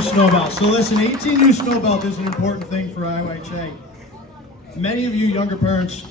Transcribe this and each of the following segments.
18U Snowbelt. So listen, 18U Snowbelt is an important thing for IYHA. Many of you younger parents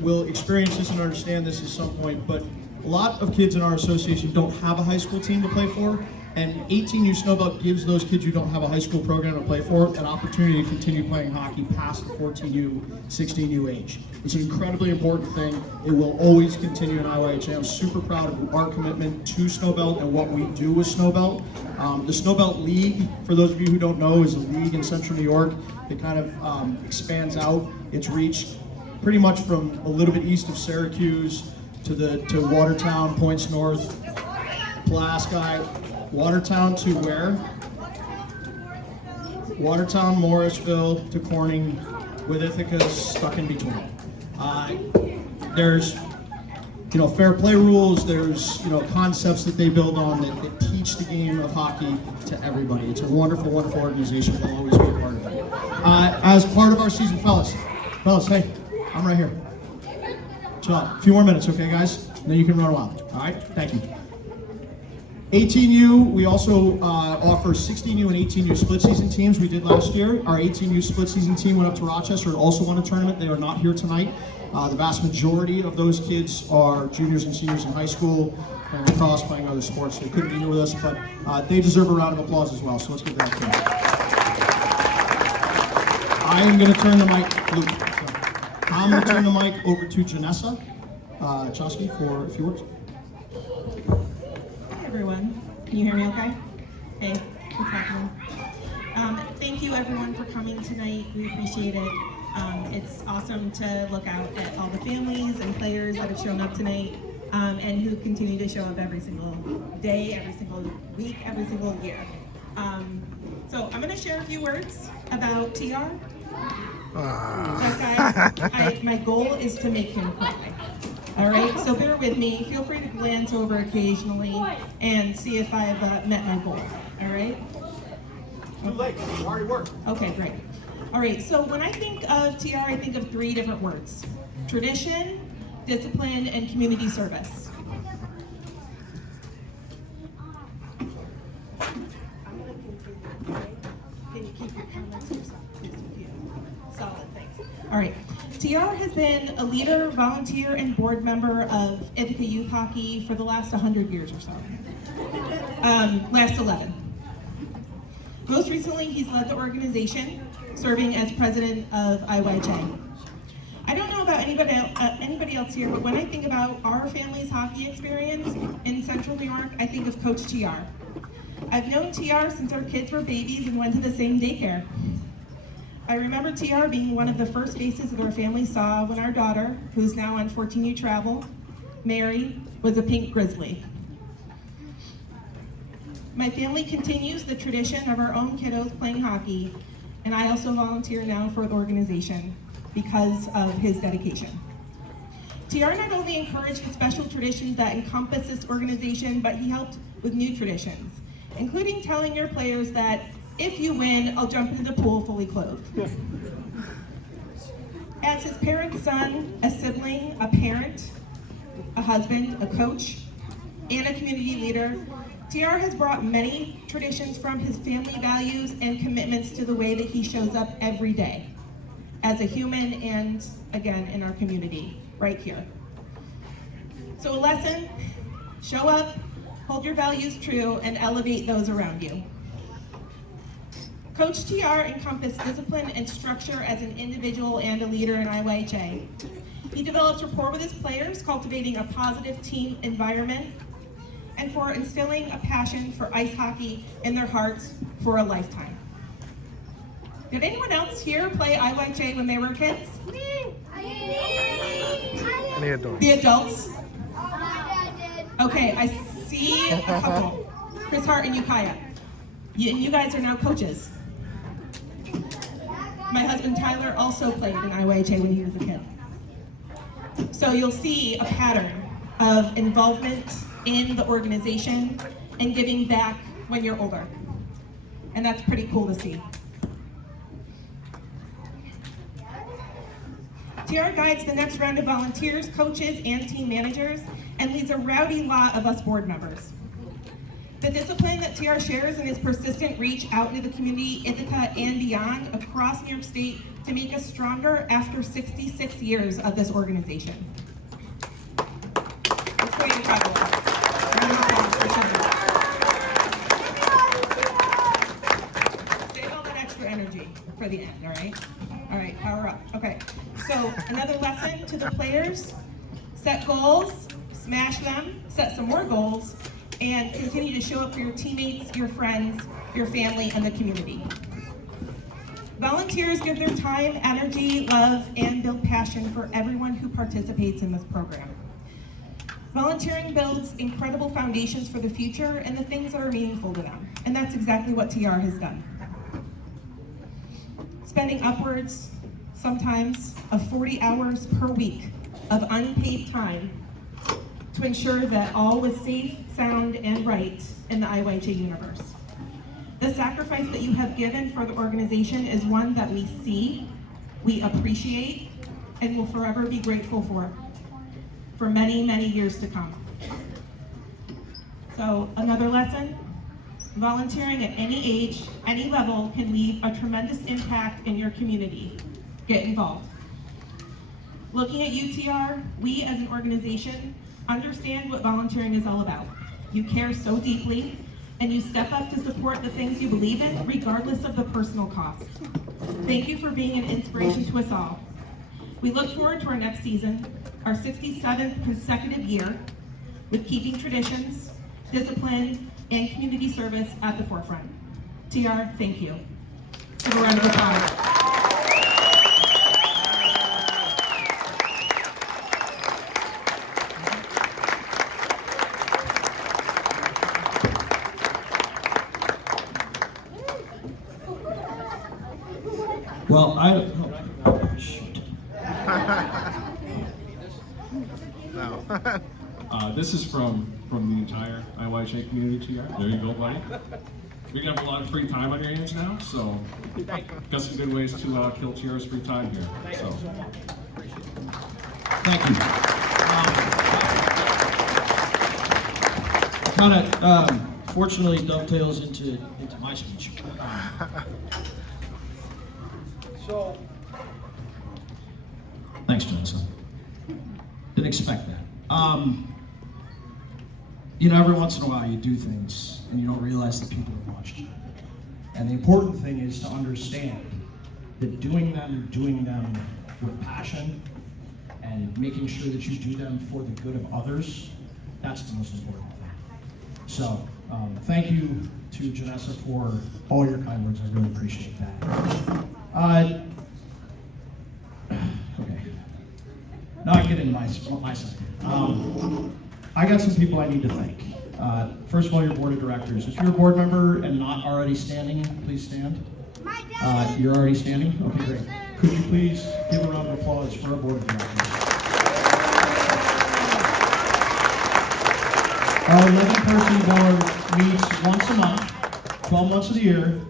will experience this and understand this at some point, but a lot of kids in our association don't have a high school team to play for, and 18U Snowbelt gives those kids who don't have a high school program to play for an opportunity to continue playing hockey past the 14U, 16U age. It's an incredibly important thing. It will always continue in IYHA. I'm super proud of our commitment to Snowbelt and what we do with Snowbelt. The Snowbelt League, for those of you who don't know, is a league in Central New York that kind of expands out its reach pretty much from a little bit east of Syracuse to Watertown, Points North, Pulaski, Watertown to where? Watertown, Morrisville to Corning, with Ithaca stuck in between. There's fair play rules, there's concepts that they build on that teach the game of hockey to everybody. It's a wonderful, wonderful organization. We'll always be a part of it. As part of our season, fellas, hey, I'm right here. Chill out. A few more minutes, okay, guys? And then you can run wild. All right? Thank you. 18U, we also offer 16U and 18U split season teams. We did last year. Our 18U split season team went up to Rochester and also won a tournament. They are not here tonight. The vast majority of those kids are juniors and seniors in high school and across playing other sports. They couldn't be here with us, but they deserve a round of applause as well. So let's give that to them. I am going to turn the mic, Luke. I'm going to turn the mic over to Janessa Chosky for a few words. Everyone. Can you hear me okay? Hey, what's happening? Thank you everyone for coming tonight. We appreciate it. It's awesome to look out at all the families and players that have shown up tonight and who continue to show up every single day, every single week, every single year. So I'm going to share a few words about TR. That guy, my goal is to make him cry. All right, so bear with me. Feel free to glance over occasionally and see if I've met my goal. All right? Too late. You already worked. Okay, great. All right, so when I think of TR, I think of three different words: tradition, discipline, and community service. Can you keep your comments to yourself? Solid, thanks. All right. TR has been a leader, volunteer, and board member of Ithaca Youth Hockey for the last 100 years or so. Last 11. Most recently, he's led the organization, serving as president of IYJ. I don't know about anybody else here, but when I think about our family's hockey experience in Central New York, I think of Coach TR. I've known TR since our kids were babies and went to the same daycare. I remember TR being one of the first faces that our family saw when our daughter, who's now on 14U travel, Mary, was a pink grizzly. My family continues the tradition of our own kiddos playing hockey, and I also volunteer now for the organization because of his dedication. TR not only encouraged the special traditions that encompass this organization, but he helped with new traditions, including telling your players that if you win, I'll jump into the pool fully clothed. As his parent's son, a sibling, a parent, a husband, a coach, and a community leader, TR has brought many traditions from his family values and commitments to the way that he shows up every day as a human and, again, in our community, right here. So a lesson: show up, hold your values true, and elevate those around you. Coach TR encompassed discipline and structure as an individual and a leader in IYHA. He develops rapport with his players, cultivating a positive team environment, and for instilling a passion for ice hockey in their hearts for a lifetime. Did anyone else here play IYHA when they were kids? Any adults? The adults? Okay, I see a couple. Chris Hart and Ukiah. You guys are now coaches. My husband Tyler also played in IYHA when he was a kid. So you'll see a pattern of involvement in the organization and giving back when you're older. And that's pretty cool to see. TR guides the next round of volunteers, coaches, and team managers, and leads a rowdy lot of us board members. The discipline that TR shares and his persistent reach out into the community, Ithaca and beyond across New York State to make us stronger after 66 years of this organization. It's quite incredible. Round of applause for Sean. Save all that extra energy for the end, all right? All right, power up. Okay, so another lesson to the players: set goals, smash them, set some more goals, and continue to show up for your teammates, your friends, your family, and the community. Volunteers give their time, energy, love, and build passion for everyone who participates in this program. Volunteering builds incredible foundations for the future and the things that are meaningful to them, and that's exactly what TR has done. Spending upwards, sometimes, of 40 hours per week of unpaid time to ensure that all was safe, sound, and right in the IYJ universe. The sacrifice that you have given for the organization is one that we see, we appreciate, and will forever be grateful for many, many years to come. So another lesson: volunteering at any age, any level can leave a tremendous impact in your community. Get involved. Looking at UTR, we as an organization understand what volunteering is all about. You care so deeply, and you step up to support the things you believe in, regardless of the personal cost. Thank you for being an inspiration to us all. We look forward to our next season, our 67th consecutive year, with keeping traditions, discipline, and community service at the forefront. TR, thank you. Give a round of applause. Well, shoot. No. This is from the entire IYJ community here. There you go, buddy. We got a lot of free time on your hands now, so got some good ways to kill TR's free time here. So, Thank you. Kind of fortunately dovetails into my speech. So, Thanks, Johnson. Didn't expect that. You know, every once in a while you do things and you don't realize that people have watched you. And the important thing is to understand that doing them with passion and making sure that you do them for the good of others, that's the most important thing. So, thank you to Janessa for all your kind words. I really appreciate that. Okay. Now I get into my side. I got some people I need to thank. First of all, your board of directors. If you're a board member and not already standing, please stand. You're already standing? Okay, great. Could you please give a round of applause for our board of directors? Our 11-person board meets once a month, 12 months of the year,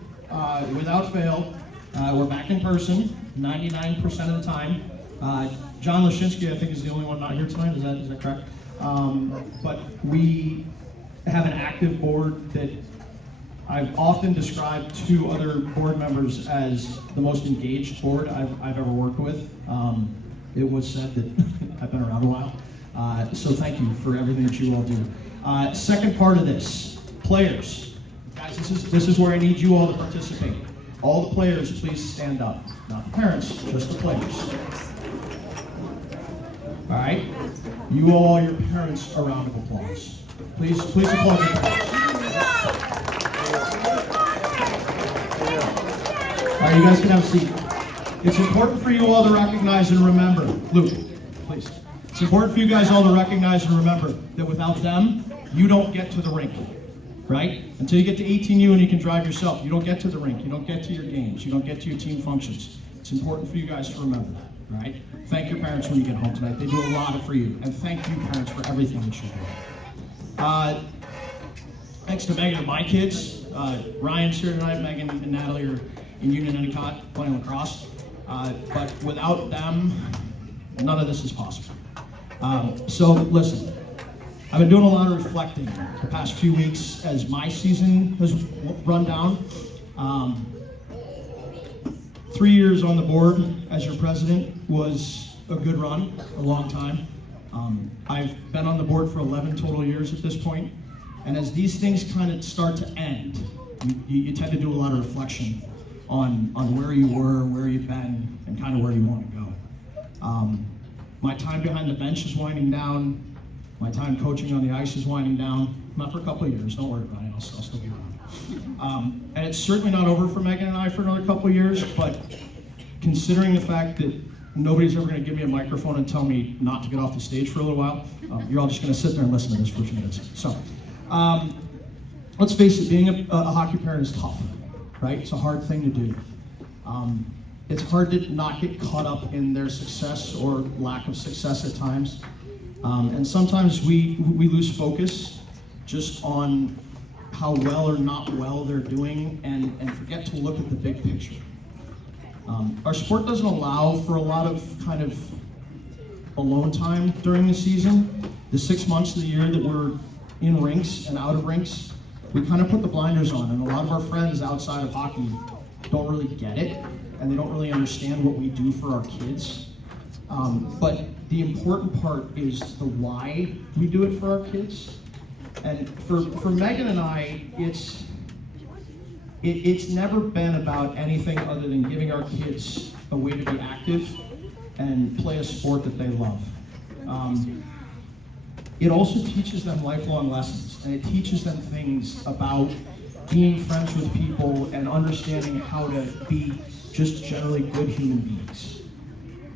without fail. We're back in person 99% of the time. John Lashinsky, I think, is the only one not here tonight. Is that correct? But we have an active board that I've often described to other board members as the most engaged board I've ever worked with. It was said that I've been around a while. So thank you for everything that you all do. Second part of this, players. Guys, this is where I need you all to participate. All the players, please stand up. Not the parents, just the players. All right? You all, your parents, a round of applause. Please applaud your parents. All right, you guys can have a seat. It's important for you all to recognize and remember, Luke, please. It's important for you guys all to recognize and remember that without them, you don't get to the rink, right? Until you get to 18U and you can drive yourself, you don't get to the rink, you don't get to your games, you don't get to your team functions. It's important for you guys to remember that, right? Thank your parents when you get home tonight. They do a lot for you. And thank you, parents, for everything that you do. Thanks to Megan and my kids. Ryan's here tonight. Megan and Natalie are in Union Endicott playing lacrosse. But without them, none of this is possible. So listen, I've been doing a lot of reflecting the past few weeks as my season has run down. 3 years on the board as your president was a good run, a long time. I've been on the board for 11 total years at this point, and as these things kind of start to end, you tend to do a lot of reflection on where you were, where you've been, and kind of where you want to go. My time behind the bench is winding down. My time coaching on the ice is winding down. Not for a couple of years, don't worry about it, I'll still be around. And it's certainly not over for Megan and I for another couple of years, but considering the fact that nobody's ever going to give me a microphone and tell me not to get off the stage for a little while, you're all just going to sit there and listen to this for a few minutes. So, let's face it, being a hockey parent is tough, right? It's a hard thing to do. It's hard to not get caught up in their success or lack of success at times. And sometimes we lose focus just on how well or not well they're doing and forget to look at the big picture. Our sport doesn't allow for a lot of kind of alone time during the season. The 6 months of the year that we're in rinks and out of rinks, we kind of put the blinders on, and a lot of our friends outside of hockey don't really get it, and they don't really understand what we do for our kids. But the important part is the why we do it for our kids. And for Megan and I, it's never been about anything other than giving our kids a way to be active and play a sport that they love. It also teaches them lifelong lessons, and it teaches them things about being friends with people and understanding how to be just generally good human beings.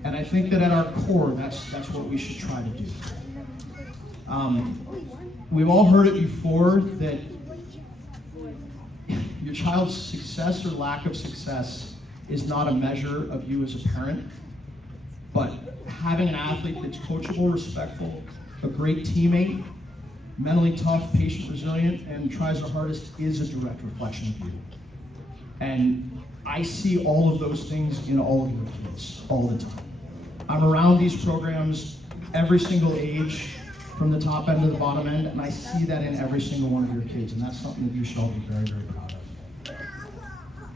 And I think that at our core, that's what we should try to do. We've all heard it before that your child's success or lack of success is not a measure of you as a parent, but having an athlete that's coachable, respectful, a great teammate, mentally tough, patient, resilient, and tries their hardest is a direct reflection of you. And I see all of those things in all of your kids all the time. I'm around these programs every single age, from the top end to the bottom end, and I see that in every single one of your kids, and that's something that you should all be very, very proud of.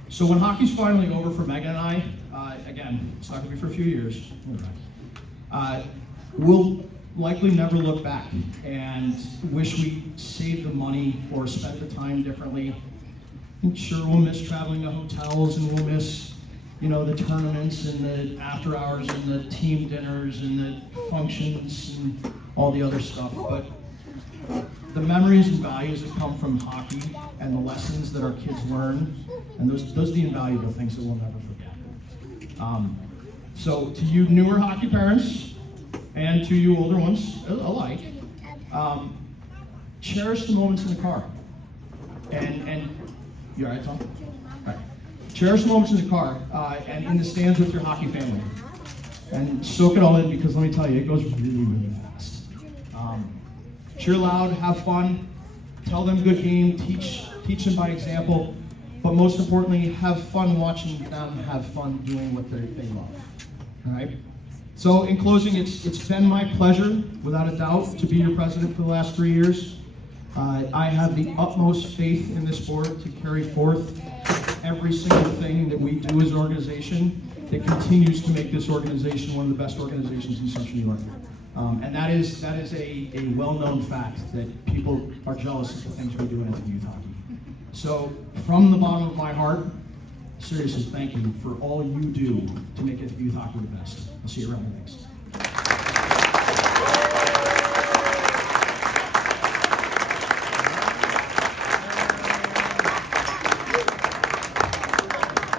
So when hockey's finally over for Megan and I, again, it's not going to be for a few years, we'll likely never look back and wish we saved the money or spent the time differently. I'm sure we'll miss traveling to hotels, and we'll miss, the tournaments and the after hours and the team dinners and the functions and all the other stuff. But the memories and values that come from hockey and the lessons that our kids learn, and those are the invaluable things that we'll never forget. So to you newer hockey parents and to you older ones alike, cherish the moments in the car. And you all right, Tom? All right. Cherish the moments in the car and in the stands with your hockey family. And soak it all in, because let me tell you, it goes really, really fast. Cheer loud, have fun, tell them good game, teach them by example, but most importantly, have fun watching them have fun doing what they love. All right? So in closing, it's been my pleasure, without a doubt, to be your president for the last 3 years. I have the utmost faith in this board to carry forth every single thing that we do as an organization that continues to make this organization one of the best organizations in Central New York. And that is a well-known fact, that people are jealous of the things we do in NFIU Youth Hockey. So from the bottom of my heart, seriously, thank you for all you do to make NFIU Youth Hockey the best. I'll see you around the next.